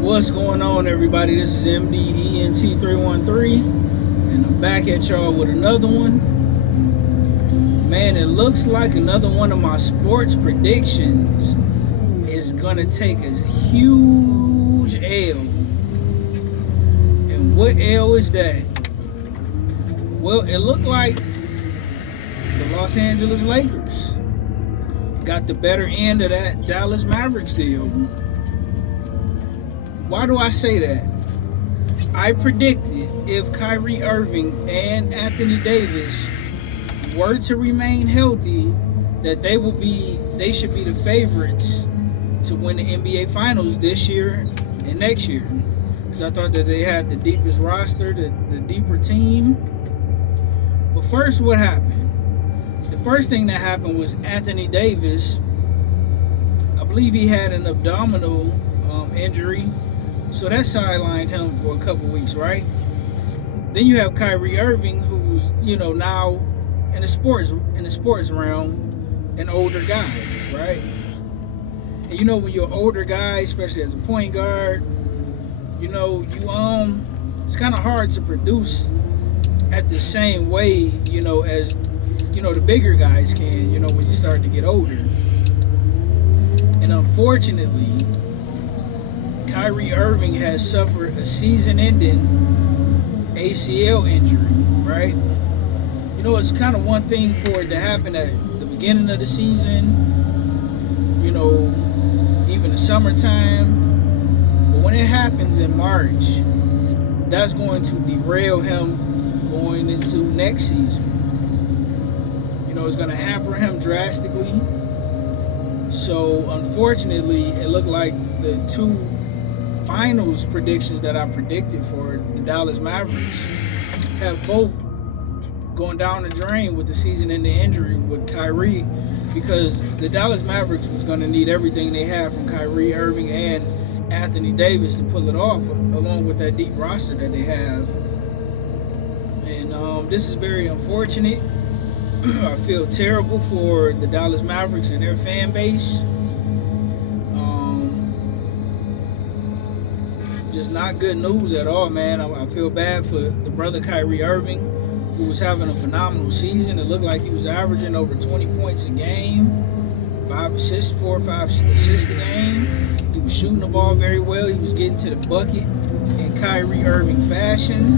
What's going on, everybody? This is MDENT313, and I'm back at y'all with another one. Man, it looks like another one of my sports predictions is gonna take a huge L. And what L is that? Well, it looked like the Los Angeles Lakers got the better end of that Dallas Mavericks deal. Why do I say that? I predicted if Kyrie Irving and Anthony Davis were to remain healthy, that they should be the favorites to win the NBA Finals this year and next year. Because I thought that they had the deepest roster, the deeper team. But first, what happened? The first thing that happened was Anthony Davis. I believe he had an abdominal injury, so that sidelined him for a couple weeks, right? Then you have Kyrie Irving, who's now in the sports realm, an older guy, right? And when you're an older guy, especially as a point guard, it's kind of hard to produce at the same way, as the bigger guys can, when you start to get older. And unfortunately, Kyrie Irving has suffered a season-ending ACL injury, right? It's kind of one thing for it to happen at the beginning of the season, even the summertime. But when it happens in March, that's going to derail him going into next season. It's going to hamper him drastically. So, unfortunately, it looked like the two finals predictions that I predicted for the Dallas Mavericks have both gone down the drain with the season-ending injury with Kyrie, because the Dallas Mavericks was going to need everything they have from Kyrie Irving and Anthony Davis to pull it off, along with that deep roster that they have. And this is very unfortunate. I feel terrible for the Dallas Mavericks and their fan base. Just not good news at all, man. I feel bad for the brother Kyrie Irving, who was having a phenomenal season. It looked like he was averaging over 20 points a game, 4 or 5 assists a game. He was shooting the ball very well. He was getting to the bucket in Kyrie Irving fashion,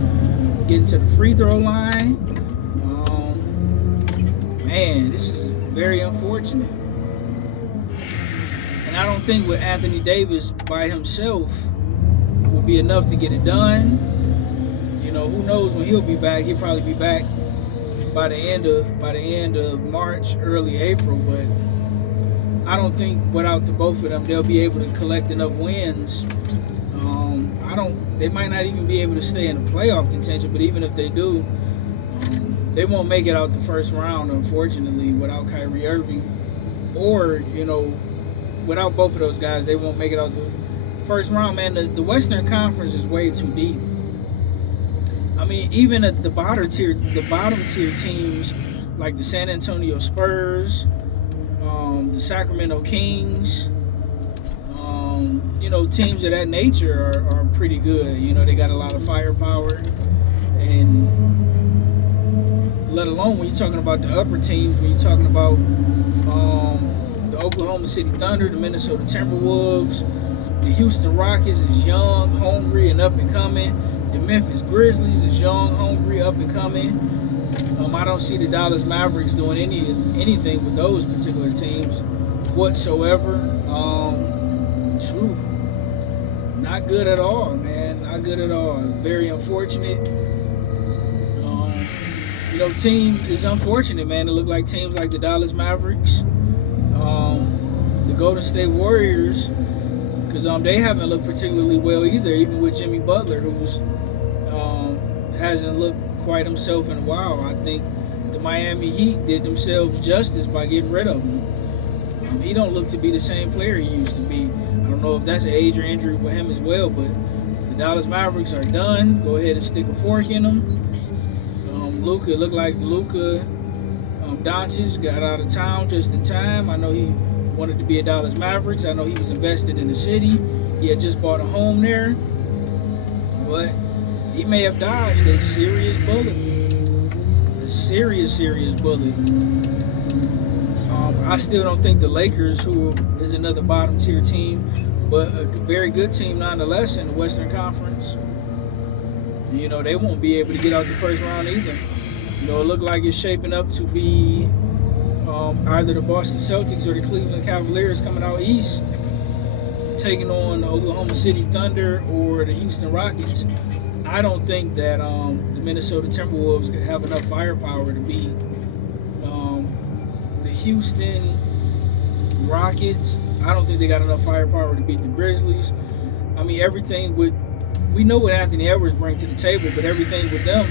getting to the free throw line. Man, this is very unfortunate. And I don't think with Anthony Davis by himself will be enough to get it done. Who knows when he'll be back? He'll probably be back by the end of March, early April. But I don't think without the both of them, they'll be able to collect enough wins. They might not even be able to stay in the playoff contention. But even if they do, they won't make it out the first round, unfortunately, without Kyrie Irving. Or, without both of those guys, they won't make it out the first round, man. The Western Conference is way too deep. I mean, even at the bottom tier teams like the San Antonio Spurs, the Sacramento Kings, teams of that nature are pretty good. They got a lot of firepower, and let alone when you're talking about the upper teams, when you're talking about the Oklahoma City Thunder, the Minnesota Timberwolves, the Houston Rockets is young, hungry, and up and coming. The Memphis Grizzlies is young, hungry, up and coming. I don't see the Dallas Mavericks doing anything with those particular teams whatsoever. Not good at all, man. Not good at all. Very unfortunate. Team is unfortunate, man. It looked like teams like the Dallas Mavericks, the Golden State Warriors, because they haven't looked particularly well either, even with Jimmy Butler, who's hasn't looked quite himself in a while. I think the Miami Heat did themselves justice by getting rid of him. He don't look to be the same player he used to be. I don't know if that's an age or injury with him as well, but the Dallas Mavericks are done. Go ahead and stick a fork in them. Luka looked like Doncic got out of town just in time. I know he wanted to be a Dallas Mavericks. I know he was invested in the city. He had just bought a home there, but he may have dodged a serious bullet, a serious bullet. I still don't think the Lakers, who is another bottom tier team, but a very good team nonetheless in the Western Conference, they won't be able to get out the first round either. It looked like it's shaping up to be either the Boston Celtics or the Cleveland Cavaliers coming out east, taking on the Oklahoma City Thunder or the Houston Rockets. I don't think that the Minnesota Timberwolves have enough firepower to beat the Houston Rockets. I don't think they got enough firepower to beat the Grizzlies. I mean, we know what Anthony Edwards brings to the table, but everything with them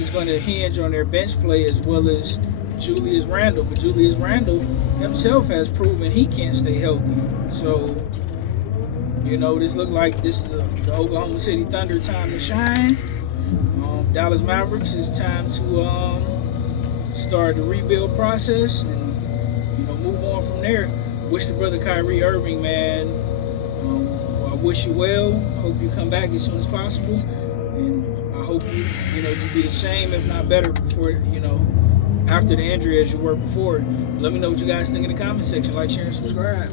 is going to hinge on their bench play as well as Julius Randle. But Julius Randle himself has proven he can't stay healthy. So, this looked like this is the Oklahoma City Thunder time to shine. Dallas Mavericks is time to start the rebuild process and move on from there. Wish the brother Kyrie Irving, man. I wish you well. Hope you come back as soon as possible, and I hope you be the same, if not better, before after the injury as you were before. Let me know what you guys think in the comment section. Like, share, and subscribe.